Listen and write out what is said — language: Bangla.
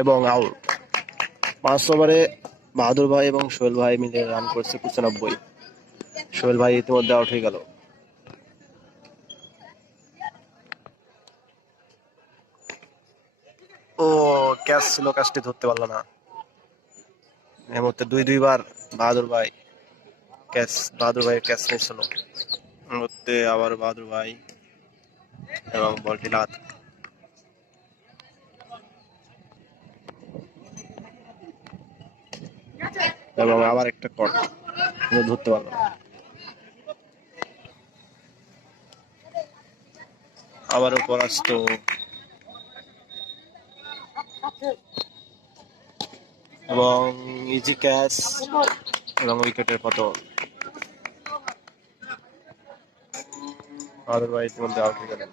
এবং আউট। 5 ওভারে বাহাদুর ভাই এবং সোহেল ভাই মিলে রান করছে 95। সোহেল ভাই ইতিমধ্যে আউট হয়ে গেল। ও ক্যাচ ছিল, ক্যাচটি ধরতে পারলো না। এই মুহূর্তে দুইবার বাহাদুর ভাই ক্যাচ মিস হলো। এই মুহূর্তে আবার বাহাদুর ভাই এবং বলটি লাত এবং আবার একটা কট, ধরতে পারলো না। আবারও পরাস্ত এবং ইজি ক্যাচ এবং উইকেটের পতন। বাহাদুর ভাই ইতিমধ্যে আউট হয়ে গেলেন।